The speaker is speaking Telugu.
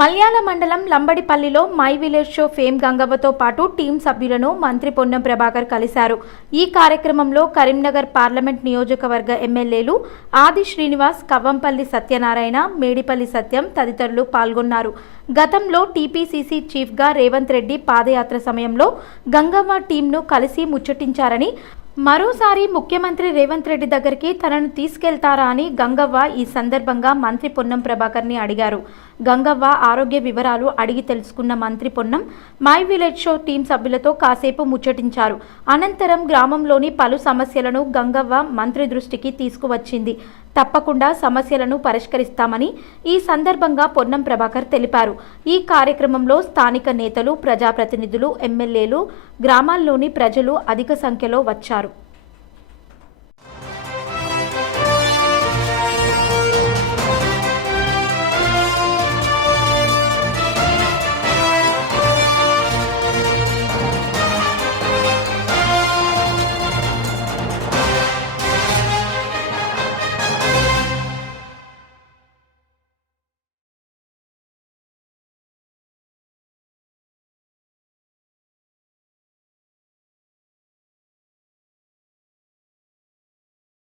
మల్యాల మండలం లంబడిపల్లిలో మై విలేజ్ షో ఫేమ్ గంగవ్వతో పాటు టీం సభ్యులను మంత్రి పొన్నం ప్రభాకర్ కలిశారు. ఈ కార్యక్రమంలో కరీంనగర్ పార్లమెంట్ నియోజకవర్గ ఎమ్మెల్యేలు ఆది శ్రీనివాస్ కవ్వంపల్లి సత్యనారాయణ మేడిపల్లి సత్యం తదితరులు పాల్గొన్నారు. గతంలో టీపీసీసీ చీఫ్గా రేవంత్ రెడ్డి పాదయాత్ర సమయంలో గంగవ్వ టీంను కలిసి ముచ్చటించారని మరోసారి ముఖ్యమంత్రి రేవంత్ రెడ్డి దగ్గరికి తనను తీసుకెళ్తారా అని గంగవ్వ ఈ సందర్భంగా మంత్రి పొన్నం ప్రభాకర్ని అడిగారు. గంగవ్వ ఆరోగ్య వివరాలు అడిగి తెలుసుకున్న మంత్రి Ponnam my village show team సభ్యులతో కాసేపు ముచ్చటించారు. అనంతరం గ్రామంలోని పలు సమస్యలను గంగవ్వ మంత్రి దృష్టికి తీసుకువచ్చింది. తప్పకుండా సమస్యలను పరిష్కరిస్తామని ఈ సందర్భంగా పొన్నం ప్రభాకర్ తెలిపారు. ఈ కార్యక్రమంలో స్థానిక నేతలు ప్రజాప్రతినిధులు ఎమ్మెల్యేలు గ్రామాల్లోని ప్రజలు అధిక సంఖ్యలో వచ్చారు.